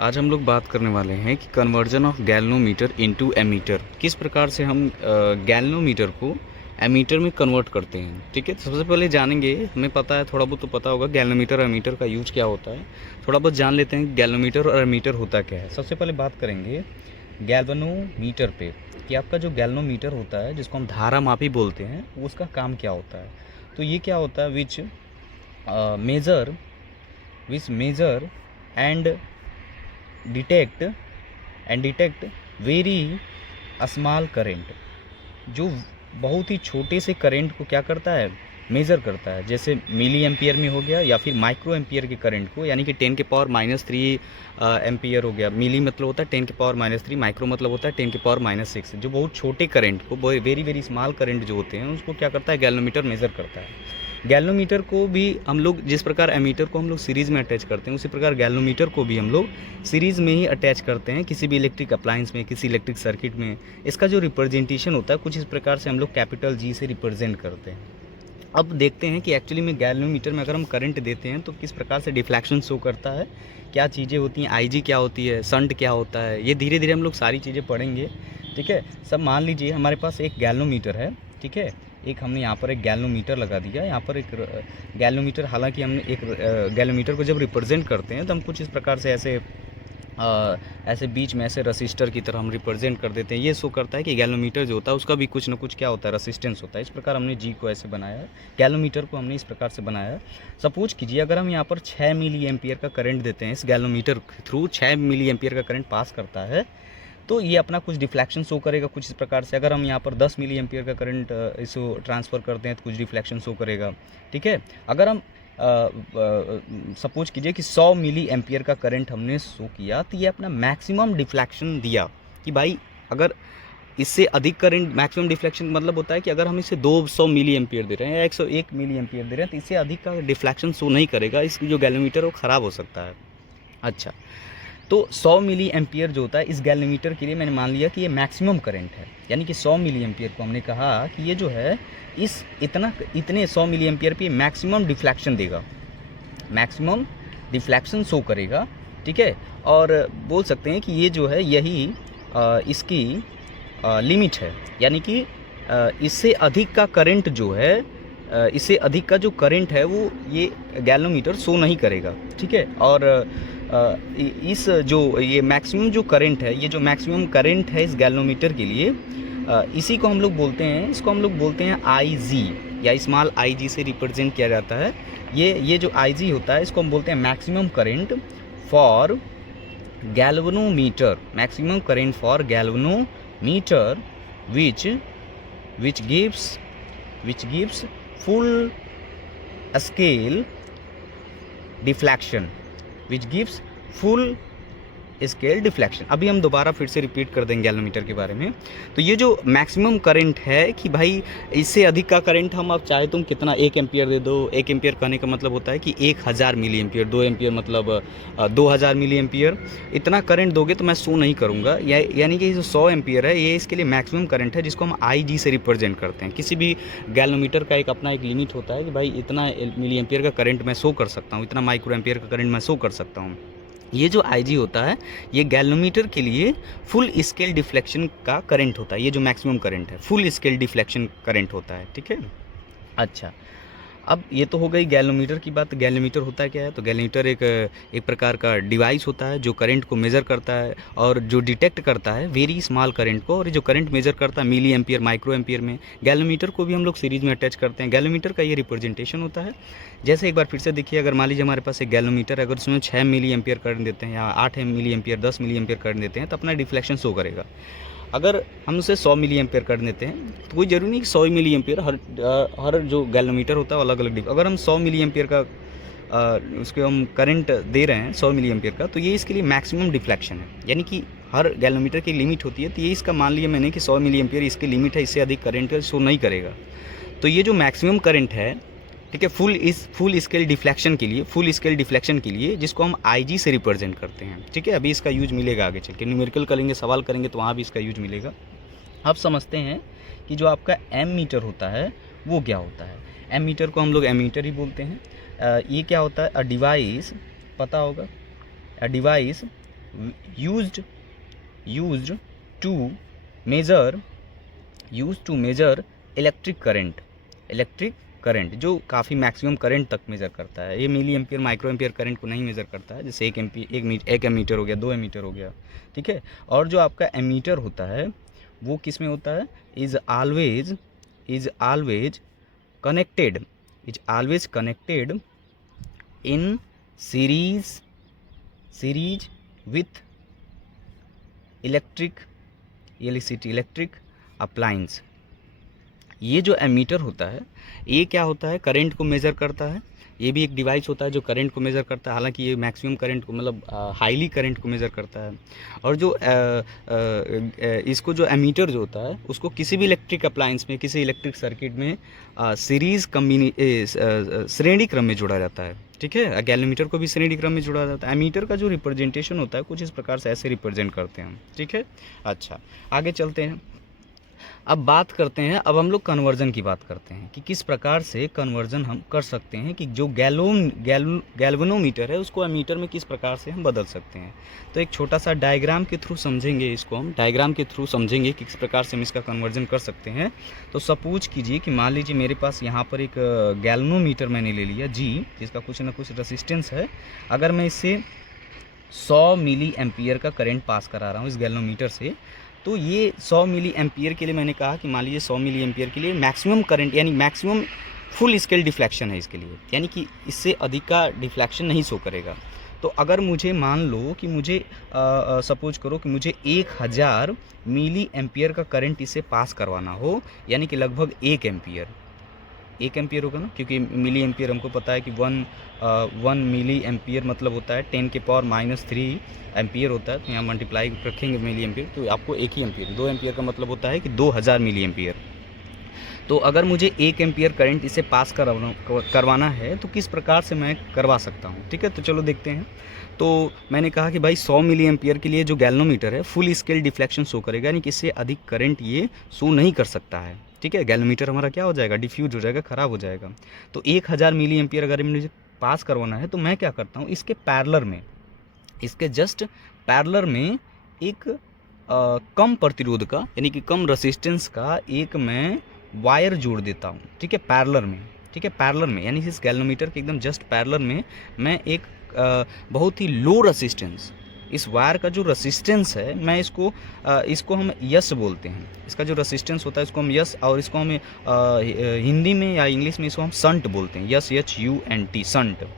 आज हम लोग बात करने वाले हैं कि conversion of galvanometer into ammeter, किस प्रकार से हम गैल्वेनोमीटर को एमीटर में कन्वर्ट करते हैं। ठीक है, तो सबसे पहले जानेंगे, हमें पता है, थोड़ा बहुत तो पता होगा गैल्वेनोमीटर और एमीटर का यूज क्या होता है। थोड़ा बहुत जान लेते हैं गैल्वेनोमीटर और एमीटर होता क्या है। सबसे पहले बात करेंगे गैल्वेनोमीटर पे कि आपका जो गैल्वेनोमीटर होता है, जिसको हम धारा मापी बोलते हैं, वो उसका काम क्या होता है। तो ये क्या होता है, which measure and detect very small current, जो बहुत ही छोटे से करंट को क्या करता है, मेज़र करता है। जैसे मिली एम्पियर में हो गया, या फिर माइक्रो एम्पियर के करंट को, यानी कि 10⁻³ एम्पियर हो गया। मिली मतलब होता है 10⁻³, माइक्रो मतलब होता है 10⁻�6। जो बहुत छोटे करंट को, वेरी वेरी स्मॉल करंट जो होते हैं, उसको क्या करता है, गैल्वेनोमीटर मेज़र करता है। गैल्वेनोमीटर को भी हम लोग, जिस प्रकार एमीटर को हम लोग सीरीज़ में अटैच करते हैं, उसी प्रकार गैल्वेनोमीटर को भी हम लोग सीरीज़ में ही अटैच करते हैं किसी भी इलेक्ट्रिक अप्लायंस में, किसी इलेक्ट्रिक सर्किट में। इसका जो रिप्रेजेंटेशन होता है कुछ इस प्रकार से हम लोग कैपिटल G से रिप्रेजेंट करते हैं। अब देखते हैं कि एक्चुअली में गैल्वेनोमीटर में अगर हम करंट देते हैं तो किस प्रकार से डिफ्लेक्शन शो करता है, क्या चीज़ें होती हैं, IG क्या होती है, शंट क्या होता है, ये धीरे धीरे हम लोग सारी चीज़ें पढ़ेंगे। ठीक है, सब मान लीजिए हमारे पास एक गैल्वेनोमीटर है। ठीक है, एक हमने यहाँ पर एक गैल्वेनोमीटर लगा दिया। यहाँ पर एक गैल्वेनोमीटर, हालांकि हमने एक गैल्वेनोमीटर को जब रिप्रेजेंट करते हैं तो हम कुछ इस प्रकार से ऐसे बीच में ऐसे रसिस्टर की तरह हम रिप्रेजेंट कर देते हैं। ये शो करता है कि गैल्वेनोमीटर जो होता है उसका भी कुछ ना कुछ क्या होता है, रेसिस्टेंस होता है। इस प्रकार हमने G को ऐसे बनाया है, गैल्वेनोमीटर को हमने इस प्रकार से बनाया है। सपोज कीजिए अगर हम यहाँ पर 6 मिली एम्पियर का करंट देते हैं, इस गैल्वेनोमीटर के थ्रू 6 मिली एम्पियर का करंट पास करता है, तो ये अपना कुछ डिफ्लेक्शन शो करेगा कुछ इस प्रकार से। अगर हम यहाँ पर 10 मिली एम्पियर का करंट इसको ट्रांसफ़र करते हैं तो कुछ डिफ्लेक्शन शो करेगा। ठीक है, अगर हम सपोज कीजिए कि 100 मिली एम्पियर का करंट हमने शो किया, तो ये अपना मैक्सिमम डिफ्लेक्शन दिया कि भाई अगर इससे अधिक करंट, मैक्सिमम डिफ्लेक्शन मतलब होता है कि अगर हम इसे 200 मिली एम्पियर दे रहे हैं या 101 मिली एम्पियर दे रहे हैं, तो इससे अधिक का डिफ्लेक्शन शो नहीं करेगा, इसकी जो गैल्वेनोमीटर वो ख़राब हो सकता है। अच्छा, तो 100 मिली एम्पियर जो होता है इस गैल्वेनोमीटर के लिए मैंने मान लिया कि ये मैक्सिमम करंट है, यानी कि 100 मिली एम्पियर को हमने कहा कि ये जो है इतने 100 मिली एम्पियर पे मैक्सिमम डिफ्लेक्शन देगा, मैक्सिमम डिफ्लेक्शन शो करेगा। ठीक है, और बोल सकते हैं कि ये जो है यही इसकी लिमिट है, यानी कि इससे अधिक का करंट जो है, इससे अधिक का जो करंट है वो ये गैल्वेनोमीटर शो नहीं करेगा। ठीक है, और इस जो ये मैक्सिमम जो करंट है, ये जो मैक्सिमम करंट है इस गैल्वेनोमीटर के लिए, इसी को हम लोग बोलते हैं, इसको हम लोग बोलते हैं IG, या स्मॉल IG से रिप्रेजेंट किया जाता है। ये जो IG होता है इसको हम बोलते हैं maximum current for galvanometer, maximum current for galvanometer which gives full scale deflection, which gives full scale deflection. अभी हम दोबारा फिर से रिपीट कर देंगे गैल्वेनोमीटर के बारे में। तो ये जो मैक्सिमम करंट है कि भाई इससे अधिक का करंट हम अब चाहे तुम कितना 1 एम्पियर दे दो। 1 एम्पियर कहने का मतलब होता है कि 1000 मिली एम्पियर, 2 एम्पियर मतलब 2000 मिली एम्पियर, इतना करंट दोगे तो मैं शो नहीं करूँगा। यानी कि जो 100 एम्पियर है ये इसके लिए मैक्सिमम करंट है, जिसको हम IG से रिप्रेजेंट करते हैं। किसी भी गैल्वेनोमीटर का एक अपना एक लिमिट होता है कि भाई इतना मिली एम्पियर का करंट मैं शो कर सकता हूँ, इतना माइक्रो एम्पियर का करंट मैं शो कर सकता हूँ। ये जो IG होता है ये गैल्वेनोमीटर के लिए फुल स्केल डिफ्लेक्शन का करंट होता है। ये जो मैक्सिमम करंट है फुल स्केल डिफ्लेक्शन करंट होता है। ठीक है, अच्छा, अब ये तो हो गई गैल्वेनोमीटर की बात। गैल्वेनोमीटर होता है क्या है, तो गैल्वेनोमीटर एक प्रकार का डिवाइस होता है जो करंट को मेज़र करता है और जो डिटेक्ट करता है वेरी स्मॉल करंट को, और ये जो करंट मेज़र करता है मिली एम्पियर, माइक्रो एम्पियर में। गैल्वेनोमीटर को भी हम लोग सीरीज़ में अटैच करते हैं। गैल्वेनोमीटर का ये रिप्रेजेंटेशन होता है। जैसे एक बार फिर से देखिए, अगर मान लीजिए हमारे पास एक गैल्वेनोमीटर है, अगर उसमें 6 मिली एम्पियर करंट देते हैं या 8 milliampere, 10 milliampere current देते हैं, तो अपना डिफ्लेक्शन शो करेगा। अगर हम उसे 100 मिली एम्पियर कर देते हैं तो कोई ज़रूरी नहीं कि 100 मिली एम्पियर, हर जो गैल्वेनोमीटर होता है अलग अलग। अगर हम 100 मिली एम्पियर का उसको हम करंट दे रहे हैं 100 मिली एम्पियर का, तो ये इसके लिए मैक्सिमम डिफ्लेक्शन है, यानी कि हर गैल्वेनोमीटर की लिमिट होती है। तो ये इसका मान लिया मैंने कि 100 मिली एम्पियर इसकी लिमिट है, इससे अधिक करंट शो नहीं करेगा। तो ये जो मैक्सिमम करंट है, ठीक है, फुल स्केल डिफ्लेक्शन के लिए जिसको हम IG से रिप्रेजेंट करते हैं। ठीक है, अभी इसका यूज मिलेगा आगे चल के, न्यूमेरिकल करेंगे, सवाल करेंगे तो वहाँ भी इसका यूज मिलेगा। अब समझते हैं कि जो आपका एमीटर होता है वो क्या होता है। एमीटर को हम लोग एमीटर ही बोलते हैं। ये क्या होता है, अ डिवाइस, पता होगा, a device used to measure electric current जो काफ़ी मैक्सिमम करंट तक मेज़र करता है। ये milliampere microampere current को नहीं मेज़र करता है, जैसे एक एमीटर हो गया, 2 एमीटर हो गया, ठीक है। और जो आपका एमीटर होता है वो किस में होता है, is always connected in series with electric appliance. ये जो एमीटर होता है ये क्या होता है, करंट को मेज़र करता है। ये भी एक डिवाइस होता है जो करंट को मेज़र करता है, हालांकि ये मैक्सिमम करंट को मतलब हाईली करंट को मेज़र करता है। और जो इसको जो एमीटर जो होता है उसको किसी भी इलेक्ट्रिक अप्लायंस में, किसी इलेक्ट्रिक सर्किट में श्रेणी क्रम में जोड़ा जाता है, ठीक है। गैल्वेनोमीटर को भी श्रेणी क्रम में जोड़ा जाता है। एमीटर का जो रिप्रेजेंटेशन होता है कुछ इस प्रकार से ऐसे रिप्रेजेंट करते हैं हम, ठीक है। अच्छा, आगे चलते हैं। अब बात करते हैं, अब हम लोग कन्वर्जन की बात करते हैं कि किस प्रकार से कन्वर्जन हम कर सकते हैं, कि जो गैल्वेनोमीटर है उसको एमीटर में किस प्रकार से हम बदल सकते हैं। तो एक छोटा सा डायग्राम के थ्रू समझेंगे, इसको हम डायग्राम के थ्रू समझेंगे कि किस प्रकार से हम इसका कन्वर्जन कर सकते हैं। तो सपोज कीजिए कि मान लीजिए मेरे पास यहाँ पर एक गैल्वेनोमीटर मैंने ले लिया जी, जिसका कुछ ना कुछ रेसिस्टेंस है। अगर मैं इससे 100 मिली एम्पियर का करंट पास करा रहा हूँ इस गैल्वेनोमीटर से, तो ये 100 मिली एम्पियर के लिए मैंने कहा कि मान लीजिए 100 मिली एम्पियर के लिए मैक्सिमम करंट यानी मैक्सिमम फुल स्केल डिफ्लेक्शन है इसके लिए, यानी कि इससे अधिक का डिफ्लेक्शन नहीं शो करेगा। तो अगर मुझे मान लो कि मुझे सपोज करो कि मुझे 1000 मिली एम्पियर का करंट इससे पास करवाना हो, यानी कि लगभग 1 एम्पियर होगा ना, क्योंकि मिली एम्पियर हमको पता है कि 1 मिली एम्पियर मतलब होता है 10 के पावर -3 एम्पियर होता है। तो यहाँ मल्टीप्लाई रखेंगे मिली एम्पियर तो आपको 1 ही एम्पियर, 2 एम्पियर का मतलब होता है कि 2000 मिली एम्पियर। तो अगर मुझे 1 एम्पियर करंट इसे पास करवाना है तो किस प्रकार से मैं करवा सकता हूँ, ठीक है। तो चलो देखते हैं। तो मैंने कहा कि भाई 100 मिली एम्पियर के लिए जो गैल्वेनोमीटर है फुल स्केल डिफ्लेक्शन शो करेगा, यानी कि इससे अधिक करंट ये शो नहीं कर सकता है, ठीक है। गैल्वेनोमीटर हमारा क्या हो जाएगा, डिफ्यूज हो जाएगा, ख़राब हो जाएगा। तो 1000 मिली एम्पियर अगर मुझे पास करवाना है तो मैं क्या करता हूँ, इसके पैरेलल में, इसके जस्ट पैरेलल में एक कम प्रतिरोध का यानी कि कम रेसिस्टेंस का एक मैं वायर जोड़ देता हूँ, ठीक है, पैरेलल में, ठीक है, पैरेलल में, यानी इस गैल्वेनोमीटर के एकदम जस्ट पैरेलल में मैं एक बहुत ही लो रेसिस्टेंस, इस वायर का जो रेसिस्टेंस है मैं इसको हम यस बोलते हैं। इसका जो रेसिस्टेंस होता है इसको हम यस, और इसको हम हिंदी में या इंग्लिश में इसको हम संट बोलते हैं, SHUNT, संट।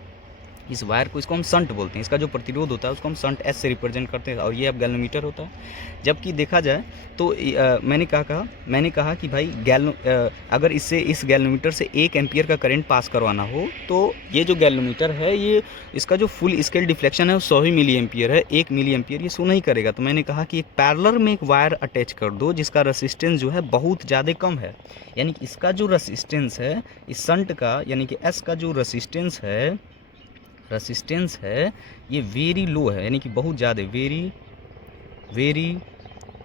इस वायर को इसको हम संट बोलते हैं। इसका जो प्रतिरोध होता है उसको हम संट एस से रिप्रेजेंट करते हैं, और ये अब गैल्वेनोमीटर होता है। जबकि देखा जाए तो मैंने कहा कि भाई अगर इस गैल्वेनोमीटर से 1 एम्पियर का करंट पास करवाना हो तो ये जो गैल्वेनोमीटर है ये इसका जो फुल स्केल डिफ्लेक्शन है वो 100 ही मिली एम्पियर है, 1 मिली एम्पियर ये शो नहीं करेगा। तो मैंने कहा कि एक पैरेलल में एक वायर अटैच कर दो जिसका रेसिस्टेंस जो है बहुत ज़्यादा कम है, यानी कि इसका जो रेसिस्टेंस है इस संट का, यानी कि एस का जो रेसिस्टेंस है ये वेरी लो है, यानी कि बहुत ज़्यादा, वेरी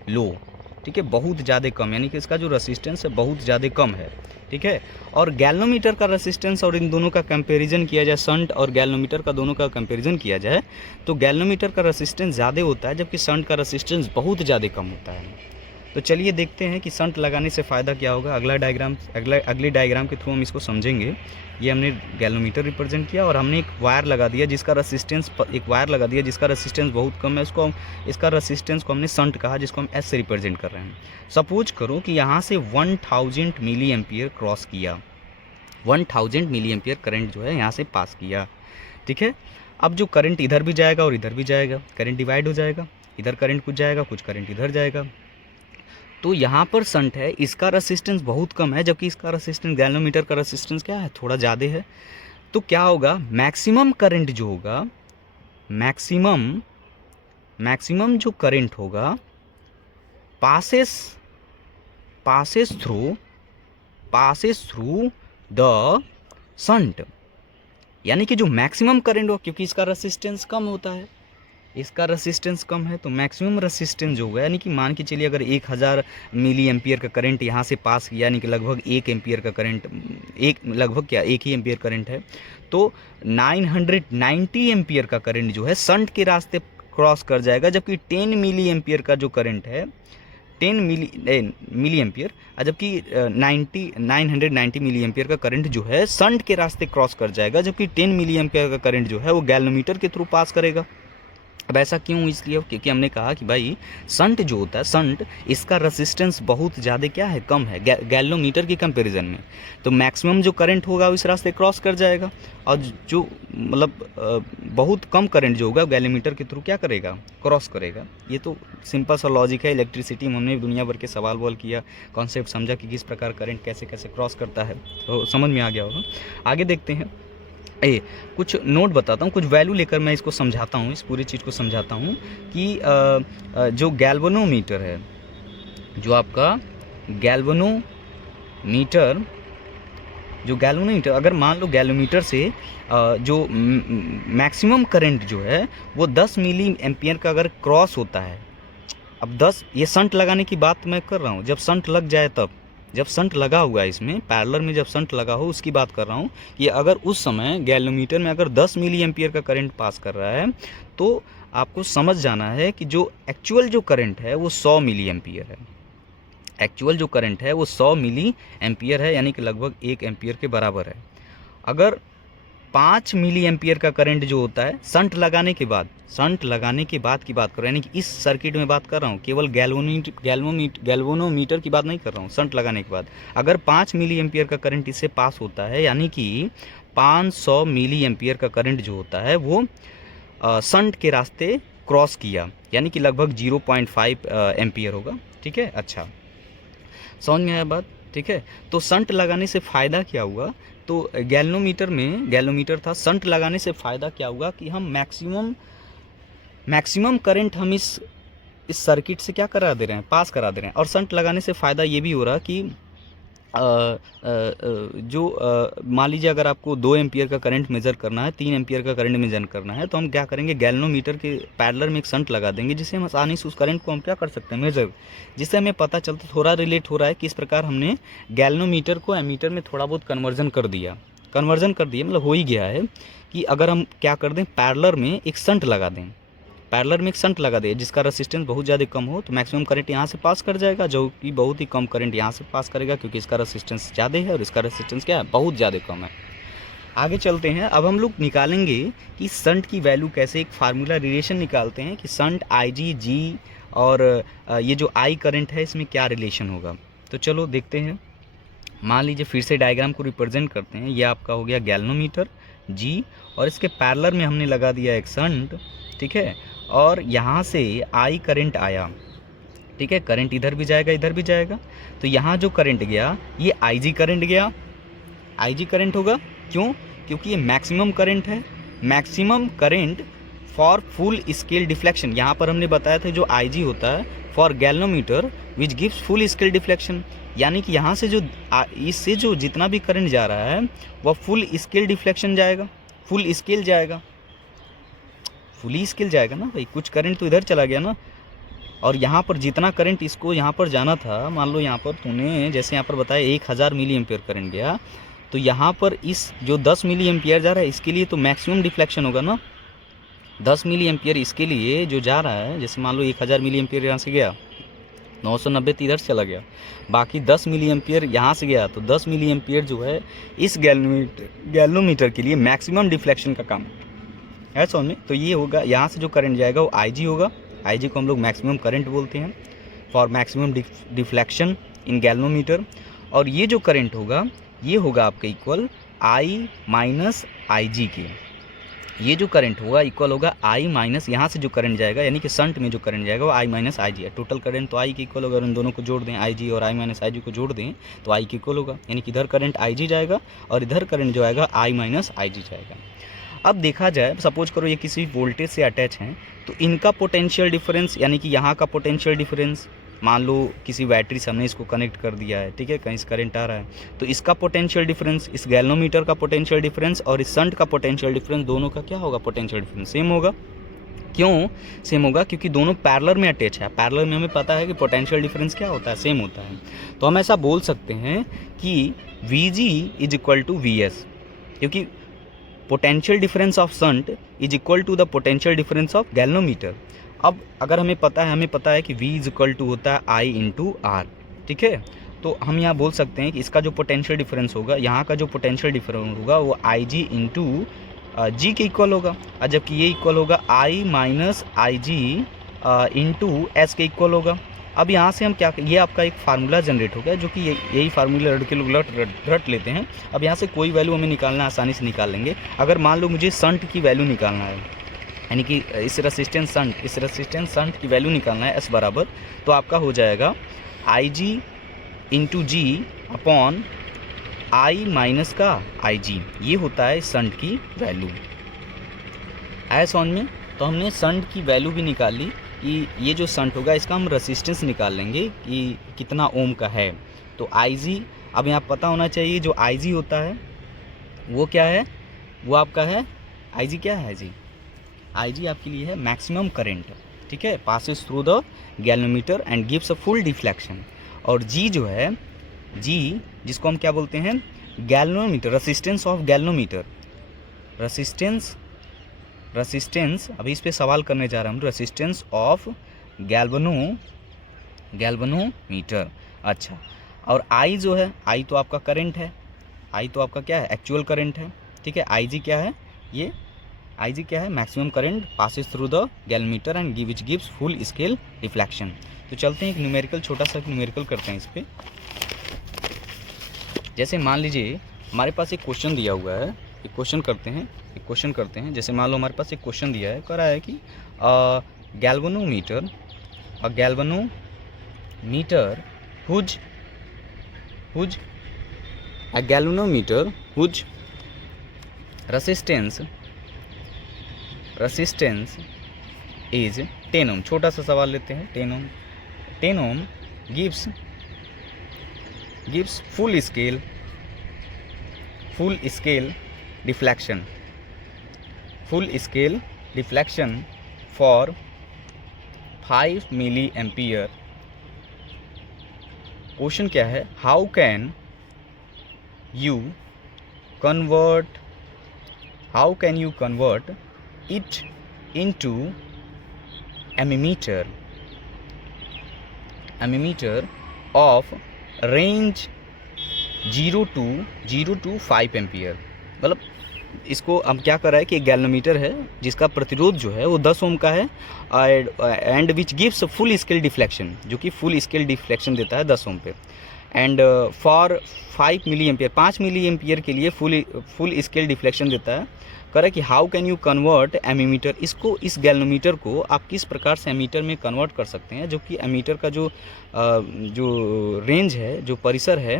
लो, ठीक है, बहुत ज़्यादा कम, यानी कि इसका जो रेसिस्टेंस है बहुत ज़्यादा कम है, ठीक है। और गैल्वेनोमीटर का रेसिस्टेंस और इन दोनों का कंपैरिजन किया जाए, संट और गैल्वेनोमीटर का दोनों का कंपैरिजन किया जाए तो गैल्वेनोमीटर का रेसिस्टेंस ज़्यादा होता है जबकि संट का रेसिस्टेंस बहुत ज़्यादा कम होता है। तो चलिए देखते हैं कि संट लगाने से फ़ायदा क्या होगा। अगली डायग्राम के थ्रू हम इसको समझेंगे। ये हमने गैल्वेनोमीटर रिप्रेजेंट किया और हमने एक वायर लगा दिया जिसका रेसिस्टेंस बहुत कम है, इसका रेसिस्टेंस को हमने संट कहा, जिसको हम एस से रिप्रेजेंट कर रहे हैं। सपोज करो कि यहाँ से 1000 मिली एम्पियर क्रॉस किया, 1000 मिली एम्पियर करंट जो है यहाँ से पास किया, ठीक है। अब जो करंट इधर भी जाएगा और इधर भी जाएगा, करंट डिवाइड हो जाएगा, इधर करंट कुछ जाएगा, कुछ करंट इधर जाएगा। तो यहाँ पर संट है, इसका रेसिस्टेंस बहुत कम है जबकि इसका रेसिस्टेंस, गैल्वेनोमीटर का रेसिस्टेंस क्या है, थोड़ा ज़्यादा है। तो क्या होगा, मैक्सिमम करंट जो होगा, मैक्सिमम जो करंट होगा पासेस थ्रू द संट, यानी कि जो मैक्सिमम करंट हो, क्योंकि इसका रेसिस्टेंस कम होता है, इसका रेसिस्टेंस कम है, तो मैक्सिमम रेसिस्टेंस जो होगा, यानी कि मान के चलिए अगर 1000 मिली एम्पियर का करंट यहाँ से पास किया, यानी कि लगभग 1 एम्पियर का करंट, लगभग क्या 1 ही एम्पियर करंट है, तो 990 एम्पियर का करंट जो है शंट के रास्ते क्रॉस कर जाएगा, जबकि 10 मिली एम्पियर का जो करंट है 10 मिली एम्पियर, जबकि 990 मिली एम्पियर का करंट जो है शंट के रास्ते क्रॉस कर जाएगा, जबकि 10 मिली एम्पियर का करंट जो है वो गैल्वेनोमीटर के थ्रू पास करेगा। अब ऐसा क्यों, इसलिए क्योंकि हमने कहा कि भाई शंट जो होता है, शंट इसका रेसिस्टेंस बहुत ज़्यादा क्या है, कम है गैल्वेनोमीटर के कंपैरिजन में, तो मैक्सिमम जो करंट होगा इस रास्ते क्रॉस कर जाएगा, और जो मतलब बहुत कम करंट जो होगा गैल्वेनोमीटर के थ्रू क्या करेगा, क्रॉस करेगा। ये तो सिंपल सा लॉजिक है। इलेक्ट्रिसिटी में हमने दुनिया भर के सवाल वॉल किया, कॉन्सेप्ट समझा कि किस प्रकार करंट कैसे कैसे क्रॉस करता है, तो समझ में आ गया होगा। आगे देखते हैं, कुछ नोट बताता हूँ, कुछ वैल्यू लेकर मैं इसको समझाता हूँ, इस पूरी चीज़ को समझाता हूँ कि जो गैल्वेनोमीटर है, जो आपका गैल्वेनोमीटर, अगर मान लो गैल्वेनोमीटर से जो मैक्सिमम करंट जो है वो 10 मिली एम्पियर का अगर क्रॉस होता है, अब 10, ये शंट लगाने की बात मैं कर रहा हूँ, जब शंट लग जाए तब, जब शंट लगा हुआ है इसमें पैरेलल में, जब शंट लगा हो उसकी बात कर रहा हूँ कि अगर उस समय गैल्वेनोमीटर में अगर 10 मिली एम्पियर का करंट पास कर रहा है, तो आपको समझ जाना है कि जो एक्चुअल जो करंट है वो 100 मिली एम्पियर है। एक्चुअल जो करंट है वो 100 मिली एम्पियर है, यानी कि लगभग 1 एम्पियर के बराबर है। अगर 5 मिली एम्पियर का करंट जो होता है शंट लगाने के बाद की बात कर रहा हूँ, यानी कि इस सर्किट में बात कर रहा हूँ, केवल गैल्वेनोमीटर की बात नहीं कर रहा हूँ, शंट लगाने के बाद अगर 5 मिली एम्पियर का करंट इससे पास होता है, यानी कि 500 मिली एम्पियर का करंट जो होता है वो शंट के रास्ते क्रॉस किया, यानी कि लगभग 0.5 एम्पियर होगा। ठीक है, अच्छा समझ में आया बात। ठीक है, तो शंट लगाने से फ़ायदा क्या हुआ, तो गैल्वेनोमीटर था, शंट लगाने से फ़ायदा क्या हुआ कि हम मैक्सिमम करंट हम इस सर्किट से क्या करा दे रहे हैं, पास करा दे रहे हैं। और शंट लगाने से फ़ायदा ये भी हो रहा कि मान लीजिए अगर आपको 2 एम्पियर का करंट मेज़र करना है, 3 एम्पियर का करंट मेज़र करना है, तो हम क्या करेंगे, गैल्वेनोमीटर के पैरेलल में एक शंट लगा देंगे, जिससे हम आसानी से उस करंट को हम क्या कर सकते हैं, मेज़र, जिससे हमें पता चलता, थोड़ा रिलेट हो रहा है कि इस प्रकार हमने गैल्वेनोमीटर को एमीटर में थोड़ा बहुत कन्वर्जन कर दिया, मतलब हो ही गया है कि अगर हम क्या कर दें, पैरेलल में एक शंट लगा दें, जिसका रेसिस्टेंस बहुत ज़्यादा कम हो, तो मैक्सिमम करंट यहाँ से पास कर जाएगा, जो कि बहुत ही कम करंट यहाँ से पास करेगा, क्योंकि इसका रेसिस्टेंस ज़्यादा है और इसका रेसिस्टेंस क्या है, बहुत ज़्यादा कम है। आगे चलते हैं, अब हम लोग निकालेंगे कि शंट की वैल्यू कैसे, एक फार्मूला रिलेशन निकालते हैं कि शंट IG और ये जो I करंट है इसमें क्या रिलेशन होगा। तो चलो देखते हैं, मान लीजिए फिर से डायग्राम को रिप्रेजेंट करते हैं, ये आपका हो गया गैल्वेनोमीटर G, और इसके पैरेलल में हमने लगा दिया एक शंट। ठीक है, और यहाँ से I करंट आया, ठीक है, करंट इधर भी जाएगा इधर भी जाएगा, तो यहाँ जो करंट गया ये IG करंट गया, IG करंट होगा, क्यों, क्योंकि ये मैक्सिमम करंट है, maximum current for full scale deflection. यहाँ पर हमने बताया था जो IG होता है for galvanometer which gives full scale deflection, यानी कि यहाँ से जो इससे जो जितना भी करंट जा रहा है वह फुल स्केल डिफ्लेक्शन जाएगा, फुल स्केल जाएगा ना भाई, कुछ करंट तो इधर चला गया ना, और यहाँ पर जितना करंट इसको यहाँ पर जाना था, मान लो यहाँ पर तूने जैसे यहाँ पर बताया 1000 मिली एम्पियर करंट गया, तो यहाँ पर इस जो 10 मिली एम्पियर जा रहा है इसके लिए तो मैक्सिमम डिफ्लेक्शन होगा ना, 10 मिली एम्पियर इसके लिए जो जा रहा है, जैसे मान लो 1000 मिली एम्पियर यहाँ से गया, 990 तो इधर चला गया, बाकी 10 मिली एम्पियर यहाँ से गया, तो 10 मिली एम्पियर जो है इस गैल्वेनोमीटर के लिए मैक्सिमम डिफ्लेक्शन का काम है, समझ में। तो ये होगा, यहाँ से जो करंट जाएगा वो IG होगा, IG को हम लोग मैक्सिमम करंट बोलते हैं for maximum deflection in galvanometer, और ये जो करंट होगा ये होगा आपका इक्वल I माइनस IG के, ये जो करंट होगा इक्वल होगा I माइनस, यहाँ से जो करंट जाएगा यानी कि शंट में जो करंट जाएगा वो I माइनस IG है, टोटल करंट तो I के इक्वल होगा, अगर इन दोनों को जोड़ दें IG और I माइनस IG को जोड़ दें तो I के इक्वल होगा, यानी कि इधर करंट IG जाएगा और इधर करंट जो आएगा I माइनस IG जाएगा। अब देखा जाए, सपोज करो ये किसी वोल्टेज से अटैच हैं, तो इनका पोटेंशियल डिफरेंस, यानी कि यहाँ का पोटेंशियल डिफरेंस, मान लो किसी बैटरी से हमने इसको कनेक्ट कर दिया है, ठीक है, कहीं से करंट आ रहा है, तो इसका पोटेंशियल डिफरेंस, इस गैल्वेनोमीटर का पोटेंशियल डिफरेंस और इस शंट का पोटेंशियल डिफरेंस, दोनों का क्या होगा, पोटेंशियल डिफरेंस सेम होगा, क्यों सेम होगा? क्योंकि दोनों पैरेलल में अटैच है। पैरेलल में हमें पता है कि पोटेंशियल डिफरेंस क्या होता है, सेम होता है। तो हम ऐसा बोल सकते हैं कि Vg is equal to Vs, क्योंकि potential difference of shunt is equal to the potential difference of galvanometer. अब अगर हमें पता है कि V इज इक्वल टू होता है I इंटू R, ठीक है। तो हम यहाँ बोल सकते हैं कि इसका जो पोटेंशियल डिफरेंस होगा, यहाँ का जो पोटेंशियल डिफरेंस होगा वो Ig इंटू जी के इक्वल होगा, और जबकि ये इक्वल होगा I minus I G into S के इक्वल होगा। अब यहाँ से हम क्या, ये आपका एक फार्मूला जनरेट हो गया, जो कि यही फार्मूला रट लेते हैं। अब यहाँ से कोई वैल्यू हमें निकालना है, आसानी से निकाल लेंगे। अगर मान लो मुझे शंट की वैल्यू निकालना है, यानी कि इस रेसिस्टेंस शंट की वैल्यू निकालना है एस बराबर, तो आपका हो जाएगा I G into G upon I minus का आई जी। ये होता है शंट की वैल्यू। है समझ में? तो हमने शंट की वैल्यू भी निकाल ली कि ये जो शंट होगा इसका हम रेसिस्टेंस निकाल लेंगे कि कितना ओम का है। तो आई जी, अब यहाँ पता होना चाहिए जो आई जी होता है वो क्या है, वो आपका है आई जी। क्या है जी? आई जी आपके लिए है मैक्सिमम करेंट, ठीक है, passes through the galvanometer and gives a full deflection. और जी जो है, जी जिसको हम क्या बोलते हैं, galvanometer, resistance of galvanometer. Resistance अभी इस पे सवाल करने जा रहा हूँ, रेसिस्टेंस ऑफ गैल्वेनोमीटर। अच्छा, और आई जो है, आई तो आपका करंट है, आई तो आपका क्या है, एक्चुअल करंट है, ठीक है। आई जी क्या है, ये आई जी क्या है, maximum current passes through the galvanometer and which gives full scale deflection. तो चलते हैं एक न्यूमेरिकल, छोटा सा न्यूमेरिकल करते हैं इस पर। जैसे मान लीजिए हमारे पास एक क्वेश्चन दिया हुआ है, एक क्वेश्चन करते हैं। जैसे मान लो हमारे पास एक क्वेश्चन दिया है, कह रहा है कि galvanometer whose resistance is 10 ohm. छोटा सा सवाल लेते हैं, 10 ohm gives full scale deflection for 5 milliampere। Question क्या है, how can you convert it into ammeter of range 0 to 5 ampere. मतलब इसको हम क्या कर रहा है कि एक गैल्वेनोमीटर है जिसका प्रतिरोध जो है वो 10 ओम का है, and which gives full scale deflection, जो कि फुल स्केल डिफ्लेक्शन देता है 10 ओम पे, and for 5 milliampere, 5 milliampere के लिए फुल स्केल डिफ्लेक्शन देता है। कह रहा है कि हाउ कैन यू कन्वर्ट एमीमीटर, इसको, इस गैल्वेनोमीटर को आप किस प्रकार से एमीटर में कन्वर्ट कर सकते हैं, जो कि एमीटर का जो रेंज है, जो परिसर है,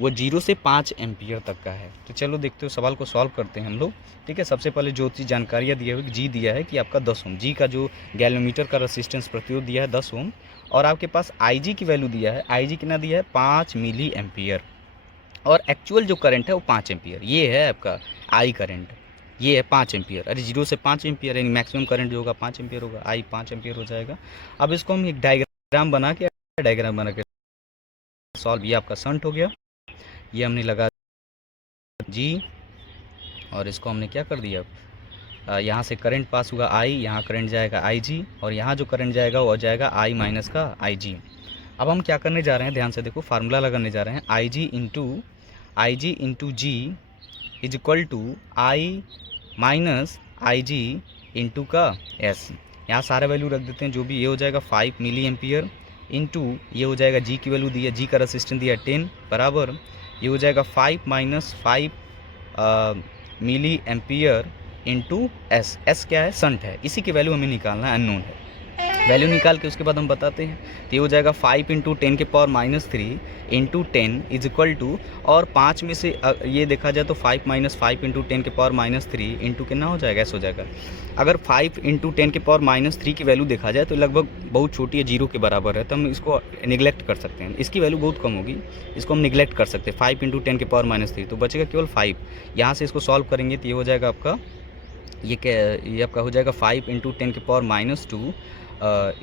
वो 0 से 5 एम्पियर तक का है। तो चलो देखते हो, सवाल को सॉल्व करते हैं हम लोग, ठीक है। सबसे पहले जो चीज़ जानकारियाँ दिया हुई, जी दिया है कि आपका 10 ओम, जी का जो गैल्वेनोमीटर का रेसिस्टेंस प्रतिरोध दिया है 10 ओम, और आपके पास आई जी की वैल्यू दिया है, आई जी कितना दिया है 5 मिली एम्पियर, और एक्चुअल जो करंट है वो 5 एम्पियर। ये है आपका आई करंट, ये है 5 एम्पियर। अरे 0 से 5 एम्पियर, यानी मैक्सिमम करंट जो होगा 5 एम्पियर होगा, आई 5 एम्पियर हो जाएगा। अब इसको हम एक डायग्राम बना के सॉल्व, ये आपका शंट हो गया, ये हमने लगा जी, और इसको हमने क्या कर दिया, यहाँ से करंट पास हुआ आई, यहाँ करंट जाएगा आई जी, और यहाँ जो करंट जाएगा वो जाएगा आई माइनस का आई जी। अब हम क्या करने जा रहे हैं, ध्यान से देखो, फार्मूला लगाने जा रहे हैं, I G into G is equal to I minus I G into का एस। यहाँ सारा वैल्यू रख देते हैं जो भी, ये हो जाएगा 5 मिली एम्पियर इंटू, ये हो जाएगा जी की वैल्यू दी है, जी का रेसिस्टेंस दिया है 10 बराबर, ये हो जाएगा 5 minus 5 milliampere into S. S क्या है, शंट है, इसी की वैल्यू हमें निकालना है, अननोन है। वैल्यू निकाल के उसके बाद हम बताते हैं, तो ये हो जाएगा 5 इंटू 10 के power minus 3 into 10 is equal to, और 5 में से ये देखा जाए तो 5 माइनस 5 इंटू 10 के पावर माइनस 3 इंटू कितना हो जाएगा, ऐसा हो जाएगा। अगर 5 इंटू 10 के पावर माइनस 3 की वैल्यू देखा जाए तो लगभग बहुत छोटी है, 0 के बराबर है, तो हम इसको निगलेक्ट कर सकते हैं, इसकी वैल्यू बहुत कम होगी, इसको हम निगलेक्ट कर सकते हैं। 5 इंटू 10 के पावर माइनस 3, तो बचेगा केवल 5। यहाँ से इसको सॉल्व करेंगे तो ये हो जाएगा आपका ये आपका हो जाएगा 5 into 10⁻²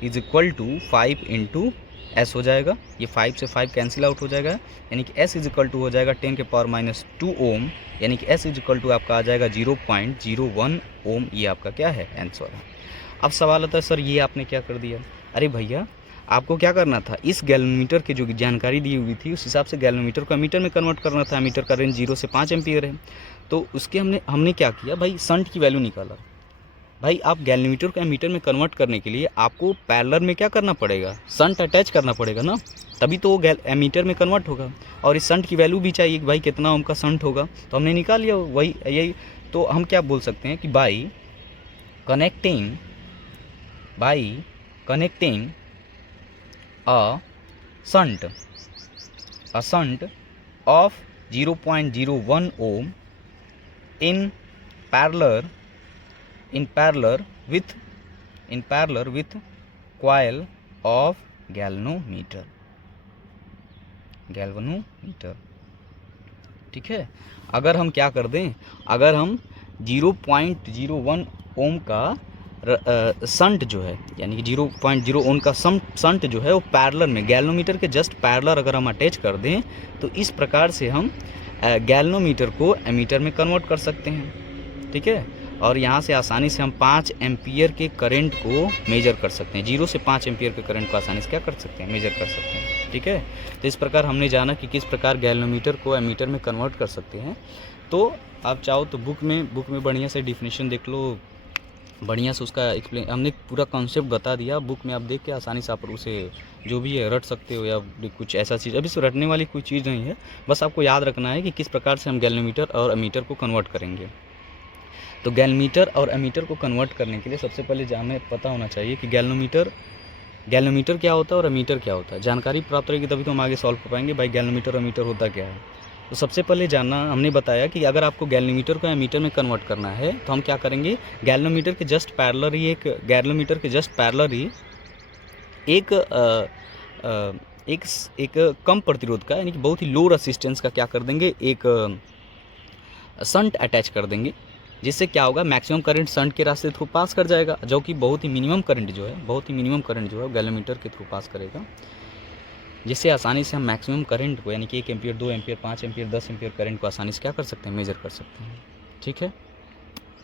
is equal to 5 into S हो जाएगा। ये 5 से 5 कैंसिल आउट हो जाएगा, यानी कि एस इज इक्वल टू हो जाएगा 10⁻² ओम, यानी कि एस इज इक्वल टू आपका आ जाएगा 0.01 ओम। ये आपका क्या है, आंसर है। अब सवाल आता है सर ये आपने क्या कर दिया। अरे भैया आपको क्या करना था, इस गैल्वेनोमीटर की जो जानकारी दी हुई थी उस हिसाब से गैल्वेनोमीटर को एमीटर में कन्वर्ट करना था। एमीटर का रेंज 0 से 5 एम्पियर है, तो उसके हमने क्या किया भाई, शंट की वैल्यू निकाला। भाई आप गैल्वेनोमीटर को एमीटर में कन्वर्ट करने के लिए आपको पैरेलल में क्या करना पड़ेगा, शंट अटैच करना पड़ेगा ना, तभी तो वो एमीटर में कन्वर्ट होगा। और इस शंट की वैल्यू भी चाहिए कि भाई कितना ओम का शंट होगा, तो हमने निकाल लिया वही यही। तो हम क्या बोल सकते हैं कि by connecting a shunt of 0.01 ohm in parallel with coil of galvanometer। ठीक है। अगर हम क्या कर दें, अगर हम 0.01 ओम का शंट जो है, यानी कि 0.0 ओम का शंट जो है वो पैरेलल में गैल्वेनोमीटर के जस्ट पैरेलल अगर हम अटैच कर दें, तो इस प्रकार से हम गैल्वेनोमीटर को एमीटर में कन्वर्ट कर सकते हैं। ठीक है। और यहाँ से आसानी से हम 5 एम्पियर के करंट को मेजर कर सकते हैं। 0 से 5 एम्पियर के करंट को आसानी से क्या कर सकते हैं, मेजर कर सकते हैं। ठीक है। तो इस प्रकार हमने जाना कि किस प्रकार गैल्वेनोमीटर को एमीटर में कन्वर्ट कर सकते हैं। तो आप चाहो तो बुक में बढ़िया से डिफिनीशन देख लो, बढ़िया से उसका एक्सप्लेन, हमने पूरा कॉन्सेप्ट बता दिया। बुक में आप देख के आसानी से आप उसे जो भी है रट सकते हो, या कुछ ऐसा चीज़, अभी से रटने वाली कोई चीज़ नहीं है, बस आपको याद रखना है कि किस प्रकार से हम गैल्वेनोमीटर और एमीटर को कन्वर्ट करेंगे। तो गैल्वेनोमीटर और एमीटर को कन्वर्ट करने के लिए सबसे पहले हमें पता होना चाहिए कि गैल्वेनोमीटर क्या होता है और एमीटर क्या होता है। जानकारी प्राप्त रहेगी तभी तो हम आगे सॉल्व कर पाएंगे भाई गैल्वेनोमीटर और एमीटर होता क्या है। तो सबसे पहले जानना, हमने बताया कि अगर आपको गैल्वेनोमीटर को एमीटर में कन्वर्ट करना है तो हम क्या करेंगे, गैल्वेनोमीटर के जस्ट पैरेलल ही एक कम प्रतिरोध का, यानी कि बहुत ही लो रेसिस्टेंस का क्या कर देंगे, एक शंट अटैच कर देंगे, जिससे क्या होगा, मैक्सिमम करंट शंट के रास्ते थ्रू पास कर जाएगा, जो कि बहुत ही मिनिमम करंट जो है गैल्वेनोमीटर के थ्रू पास करेगा, जिससे आसानी से हम मैक्सिमम करंट को, यानी कि 1 ampere 2 ampere 5 ampere 10 ampere current को आसानी से क्या कर सकते हैं, मेजर कर सकते हैं। ठीक है।